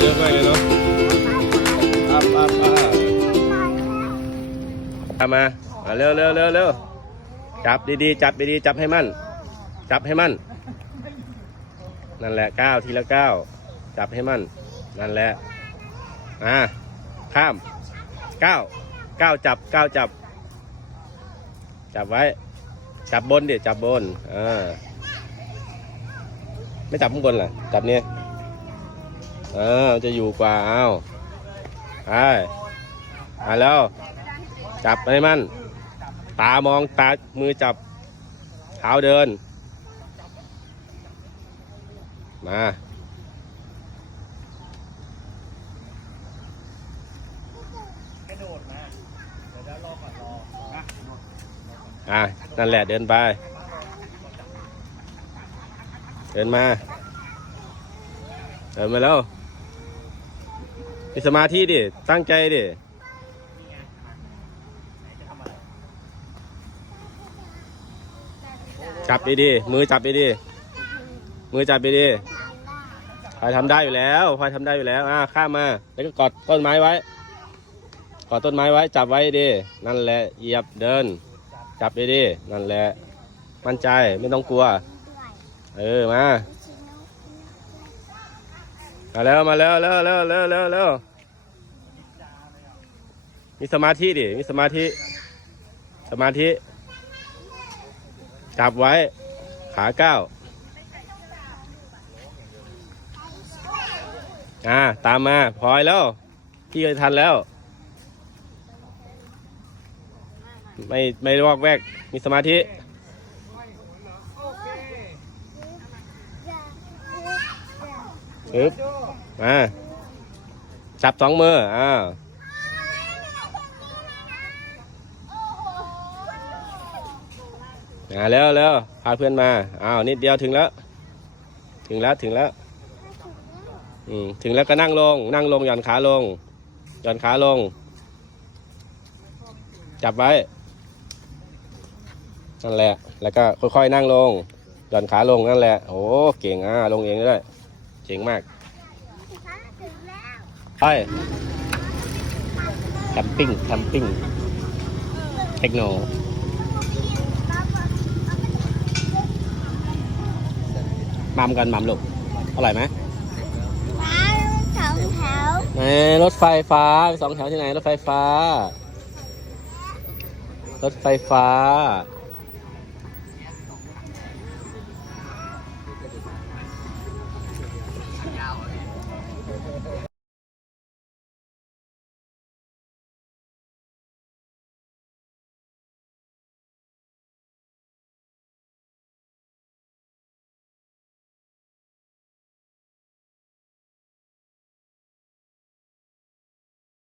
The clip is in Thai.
เยอะไปกเลยเนาะอัพอัพอัพเอามามาเร็วเร็วเร็วเร็วจับดีๆ จับดีๆ จับให้มั่น จับให้มั่น นั่นแหละเก้าทีละเก้าจับให้มั่น นั่นแหละ อ่า ข้ามเก้าเก้าจับเก้าจับ จับไว้ จับบนดิ จับบน อ่า ไม่จับข้างบนล่ะจับเนี้ย เอ่าจะอยู่กว่าเอาไปมาแล้ว จับให้มั่น ตามองตามือจับเท้าเดิน มากระโดดมาเดี๋ยวเดี๋ยวรอก่อนรอนะอะ นั่นแหละเดินไป เดินมา เดินมาแล้ว มีสมาธิดิ ตั้งใจดิ จับดีๆ มือจับดีๆ มือจับดีๆพายทำได้อยู่แล้วพายทำได้อยู่แล้ว อ่า ข้ามมา แล้วก็กอดต้นไม้ไว้ กอดต้นไม้ไว้ จับไว้ดี นั่นแหละ เหยียบเดิน จับดีๆ นั่นแหละ มั่นใจ ไม่ต้องกลัว เออ มา มาแล้วมาแล้วแล้วแล้วแล้วแล้วแล้วมีสมาธิดิ มีสมาธิ สมาธิ จับไว้ ขาก้าวอ่า ตามมาพลอยแล้ว พี่เคยทันแล้ว ไม่ไม่วอกแวก มีสมาธิปึ๊บ มาจับสองมืออ่าอ่าแล้วแล้วพาเพื่อนมาอ้าวนิดเดียวถึงแล้ว ถึงแล้วถึงแล้วอืมถึงแล้วก็นั่งลง นั่งลงหย่อนขาลงหย่อนขาลง จับไว้นั่นแหละ แล้วก็ค่อยๆนั่งลงหย่อนขาลงนั่นแหละโอ้เก่งอะลงเองด้วยเจ๋งมาก ไปแคมปิ้งแคมปิ้งเทคโนมัมกันมัมลูกอร่อยไหมม้าสองแถวไหนรถไฟฟ้าสองแถวที่ไหนรถไฟฟ้า รถไฟฟ้า